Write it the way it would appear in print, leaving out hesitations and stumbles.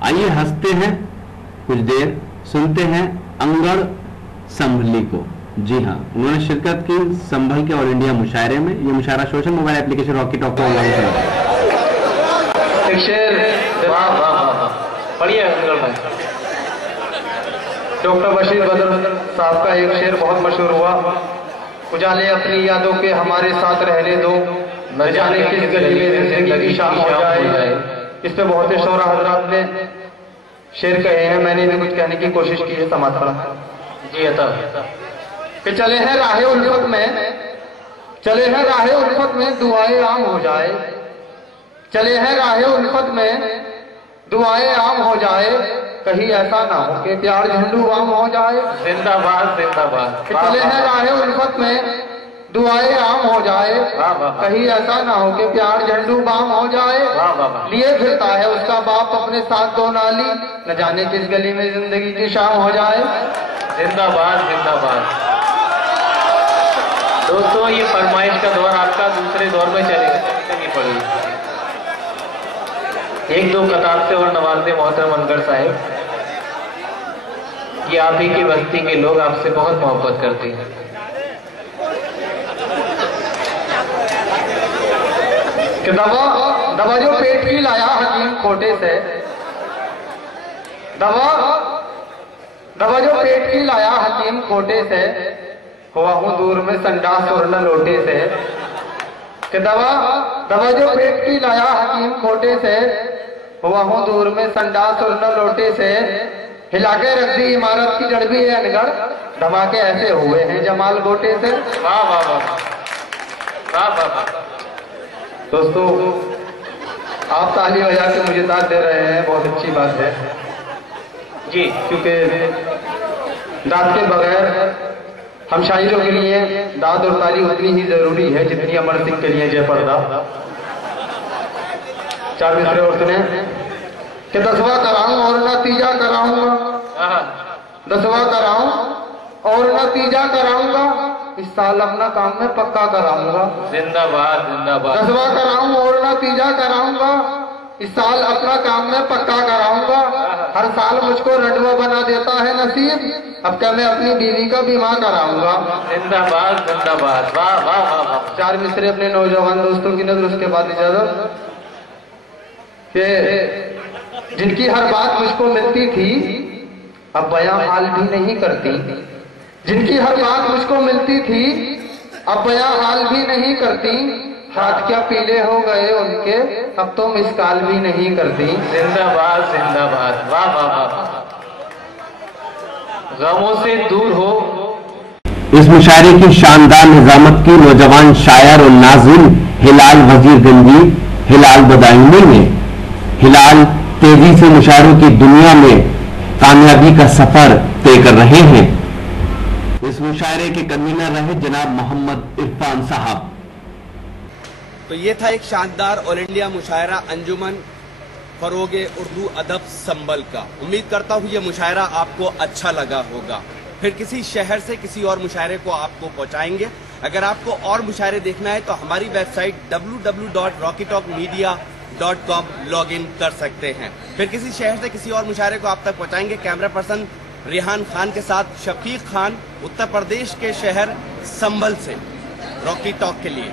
आइए हंसते हैं कुछ देर, सुनते हैं अंगड़ संभली को। जी हाँ, उन्होंने शिरकत की संभल के ऑल इंडिया मुशायरे में। ये मुशायरा social mobile application Rocky talk को एक शेर पढ़िए अंगड़ भाई। डॉक्टर बशीर बदर साहब का एक शेर बहुत मशहूर हुआ, उजाले अपनी यादों के हमारे साथ रहने दो, न जाने किस गली में जिंदगी शाम हो जाए। इस पे बहुत ही शोरा हजरात ने शेर कहे हैं, मैंने भी कुछ कहने की कोशिश की है। समाज पड़ा जी अता कि चले हैं राहे उल्फत में, चले हैं राहे उल्फत में दुआएं आम हो जाए, चले हैं राहे उल्फत में दुआएं आम हो जाए, कहीं ऐसा ना हो कि प्यार झंडू आम हो जाए। जिंदाबाद जिंदाबाद। चले हैं राहे उल्फत में दुआएं आम हो जाए, कहीं ऐसा ना हो कि प्यार झंडू बाम हो जाए। लिए फिरता है उसका बाप अपने साथ दो नाली, न जाने किस गली में जिंदगी की शाम हो जाए। जिंदाबाद जिंदाबाद। दोस्तों, ये फरमाइश का दौर आपका दूसरे दौर में चलेगी पड़ेगी। एक दो कतार से और नवाजते मोहतरम अनगर साहिब, ये आप ही की बस्ती के लोग आपसे बहुत मोहब्बत करते हैं। कि दवा जो पेट की लाया हकीम खोटे से, दवा जो पेट की लाया हकीम खोटे से, हुआ हूं दूर में संडास और न लोटे से। कि दवा जो पेट की लाया हकीम खोटे से, हुआ हूं दूर में संडास और न लोटे से। हिला के रख दी इमारत की जड़ भी है अनगढ़, धमाके ऐसे हुए हैं जमाल गोटे से। वाह वाह वाह वाह वाह। दोस्तों, आप ताली बजा के मुझे दाद दे रहे हैं, बहुत अच्छी बात है जी, क्योंकि दाद के बगैर हम शायरों के लिए दाद और ताली उतनी ही जरूरी है जितनी अमर सिंह के लिए जय पर्दा। चार मिसरे और सुने कि 10वां कराऊं और नतीजा कराऊंगा, 10वां कराऊं और नतीजा कराऊंगा, इस साल अपना काम में पक्का कराऊंगा। जिंदाबाद जिंदाबाद। 10वां कराऊं और नतीजा कराऊंगा, इस साल अपना काम में पक्का कराऊंगा। हर साल मुझको रंडवा बना देता है नसीब, अब क्या मैं अपनी बीवी का बीमा कराऊंगा। जिंदाबाद जिंदाबाद। वाह वाह वाह। चार मिसरे अपने नौजवान दोस्तों की नजर, उसके बाद इजाजत कि जिनकी हर बात मुझको मिलती थी अब बयां हाल भी नहीं करती, जिनकी हर बात मुझको मिलती थी अब बयां हाल भी नहीं करती। हाथ क्या पीले हो गए उनके, अब तो मिसकाल भी नहीं करती। जिंदाबाद जिंदाबाद। वाह वाह वाह। गमों से दूर हो। इस मुशायरे की शानदार निजामत की नौजवान शायर और नाज़िम हिलाल वजीरगंजी, हिलाल बदायूनी ने हिलाल तेजी से मुशायरों की दुनिया में कामयाबी का सफर तय कर रहे हैं। इस मुशायरे के कन्वीनर रहे जनाब मोहम्मद इरफान साहब। तो ये था एक शानदार ऑल इंडिया मुशायरा अंजुमन फरोगे उर्दू अदब संभल का। उम्मीद करता हूँ ये मुशायरा आपको अच्छा लगा होगा। फिर किसी शहर से किसी और मुशायरे को आपको पहुंचाएंगे। अगर आपको और मुशायरे देखना है तो हमारी वेबसाइट www.rockytalkmedia.com लॉग इन कर सकते हैं। फिर किसी शहर से किसी और मुशायरे को आप तक पहुंचाएंगे कैमरा पर्सन रिहान खान के साथ शफीक खान, उत्तर प्रदेश के शहर संभल से, रॉकी टॉक के लिए।